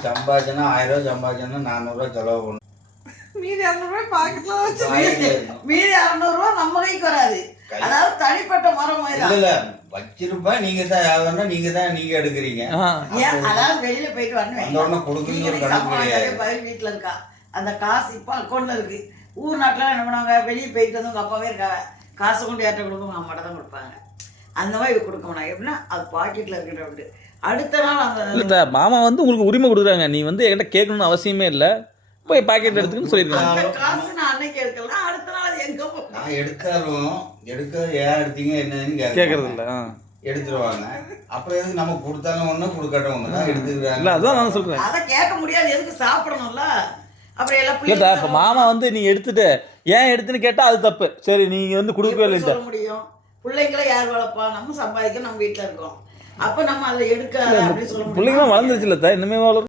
நான் சம்பாதிச்சேன்னா 1000 ரூபா சம்பாதிச்சேன்னா 400 ரூபா செலவு பண்ணும். மீதி 200 பாக்கெட்ல வச்சு மீதி 200 ரூபா நம்ம கைக்கு வராது. அதாவது தனிப்பட்ட மரம் இல்ல வச்சிருப்பா நீங்க தான் யாருன்னா நீங்க எடுக்கிறீங்க. அதாவது வெளியில போயிட்டு வரணும் கொடுக்குறீங்க ஒரு கணக்கு கிடையாது. வீட்டுல இருக்கா அந்த காசு இப்ப அக்கௌண்ட்ல இருக்கு. ஊர் நாட்டுல என்ன பண்ணுவாங்க, வெளியே போயிட்டு வந்து உங்க அப்பாவே இருக்காங்க, காசு கொண்டு யார்ட்ட கொடுக்கும், அம்மா தான் கொடுப்பாங்க. அந்த மாதிரி கொடுக்க மாட்டாங்க. எப்படின்னா அது பாக்கெட்ல இருக்கிற அடுத்த நாள் அந்த மாமா வந்து உங்களுக்கு உரிமை கொடுக்குறாங்க. நீ வந்து என்கிட்ட கேட்கணும்னு அவசியமே இல்லை, போய் பாக்கெட் எடுத்துக்கன்னு சொல்லியிருக்காங்க. காசு நான் அன்னைக்கு எடுக்கலாம், அடுத்த நாள் அது எங்க நான் எடுத்தாலும் ஏன் எடுத்தீங்க என்னன்னு கேட்கறது இல்லை. எடுத்துருவாங்க. அப்புறம் எதுக்கு நம்ம கொடுத்தாலும் ஒண்ணு கொடுக்கட்டும் ஒண்ணு தான் எடுத்துக்கிறாங்க. இல்லை அதான் நான் சொல்றேன், அதை கேட்க முடியாது, எதுக்கு சாப்பிடணும்ல. அப்புறம் எல்லாம் இப்போ மாமா வந்து நீ எடுத்துட்டு ஏன் எடுத்துன்னு கேட்டா அது தப்பு. சரி நீங்க வந்து கொடுக்கவே இல்லை சொல்ல முடியும். பிள்ளைங்களை யார் வளர்ப்பா, நம்ம சம்பாதிக்க நம்ம வீட்டுல இருக்கோம். அப்ப நம்ம அதை எடுக்க அப்படின்னு சொல்ல முடியும். பிள்ளைங்களும் வளர்ந்துருச்சு இல்லை, இன்னுமே வளரும்.